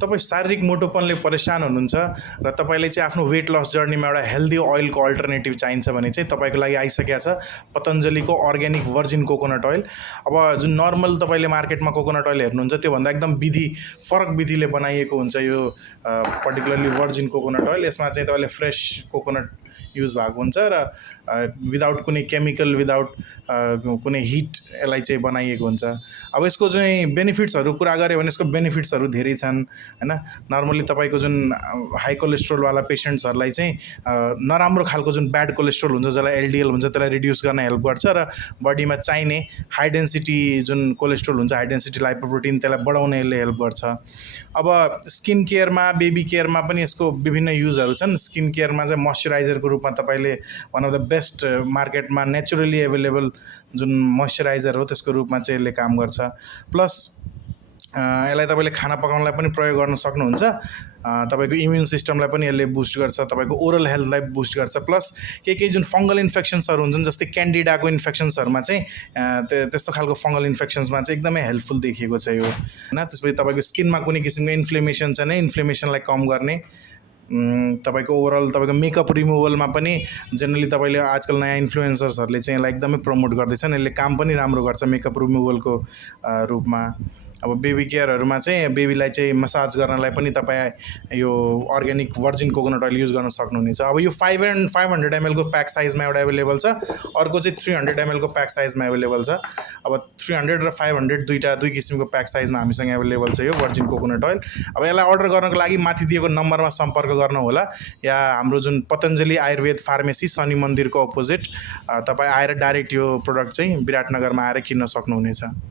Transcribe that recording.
तपाईँ शारीरिक मोटोपनले परेशान हुनुहुन्छ र तपाईँले चाहिँ आफ्नो वेट लस जर्नीमा एउटा हेल्दी ओइलको अल्टरनेटिभ चाहिन्छ भने चाहिँ तपाईँको लागि आइसकेको छ पतञ्जलिको अर्ग्यानिक भर्जिन कोकोनट ओइल। अब जुन नर्मल तपाईँले मार्केटमा कोकोनट ओइल हेर्नुहुन्छ त्योभन्दा एकदम फरक विधिले बनाइएको हुन्छ यो पर्टिकुलरली भर्जिन कोकोनट ओइल। यसमा चाहिँ तपाईँले फ्रेस कोकोनट युज भएको हुन्छ र विदाउट कुनै केमिकल, विदाउट कुनै हिट यसलाई चाहिँ बनाइएको हुन्छ। अब यसको चाहिँ बेनिफिट्सहरू कुरा गऱ्यो भने यसको बेनिफिट्सहरू धेरै छन् हैन। नर्मली तपाईँको जुन हाई कोलेस्ट्रोलवाला पेसेन्ट्सहरूलाई चाहिँ नराम्रो खालको जुन ब्याड कोलेस्ट्रोल हुन्छ जसलाई एलडिएल भन्छ त्यसलाई रिड्युस गर्न हेल्प गर्छ र बडीमा चाहिने हाई डेन्सिटी जुन कोलेस्ट्रोल हुन्छ, हाई डेन्सिटी लाइपोप्रोटिन, त्यसलाई बढाउन यसले हेल्प गर्छ। अब स्किन केयरमा, बेबी केयरमा पनि यसको विभिन्न युजहरू छन्। स्किन केयरमा चाहिँ मोइस्चराइजरको रूपमा तपाईँले वान अफ द बेस्ट मार्केटमा नेचुरली एभाइलेबल जुन मोइस्चराइजर हो त्यसको रूपमा चाहिँ यसले काम गर्छ। प्लस यसलाई तपाईँले खाना पकाउनलाई पनि प्रयोग गर्न सक्नुहुन्छ। तपाईँको इम्युन सिस्टमलाई पनि यसले बुस्ट गर्छ, तपाईँको ओरल हेल्थलाई बुस्ट गर्छ। प्लस केही जुन फङ्गल इन्फेक्सन्सहरू हुन्छन् जस्तै क्यान्डिडाको इन्फेक्सन्सहरूमा चाहिँ त्यस्तो खालको फङ्गल इन्फेक्सन्समा चाहिँ एकदमै हेल्पफुल देखिएको छ यो हैन। त्यसपछि तपाईँको स्किनमा कुनै किसिमको इन्फ्लेमेसन छ भने इन्फ्लेमेसनलाई कम गर्ने, तपाईँको ओभरअल तपाईँको मेकअप रिमुभलमा पनि जेनरली तपाईँले आजकल नयाँ इन्फ्लुएन्सर्सहरूले चाहिँ यसलाई एकदमै प्रमोट गर्दैछन्। यसले काम पनि राम्रो गर्छ मेकअप रिमुभलको रूपमा। अब बेबी केयरहरूमा चाहिँ बेबीलाई चाहिँ मसाज गर्नलाई पनि तपाईँ यो organic virgin coconut oil use गर्न सक्नुहुनेछ। अब यो 500 ml को प्याक साइजमा एउटा एभाइलेबल छ, अर्को चाहिँ 300 ml को प्याक साइजमा एभाइलेबल छ। अब 300 र 500 दुई किसिमको प्याक साइजमा हामीसँग एभाइलेबल छ यो भर्जिन कोकोनट ओइल। अब यसलाई अर्डर गर्नको लागि माथि दिएको नम्बरमा सम्पर्क गर्नुहोला या हाम्रो जुन पतञ्जलि आयुर्वेद फार्मेसी शनि मन्दिरको अपोजिट तपाईँ आएर डाइरेक्ट यो प्रोडक्ट चाहिँ विराटनगरमा आएर किन्न सक्नुहुनेछ।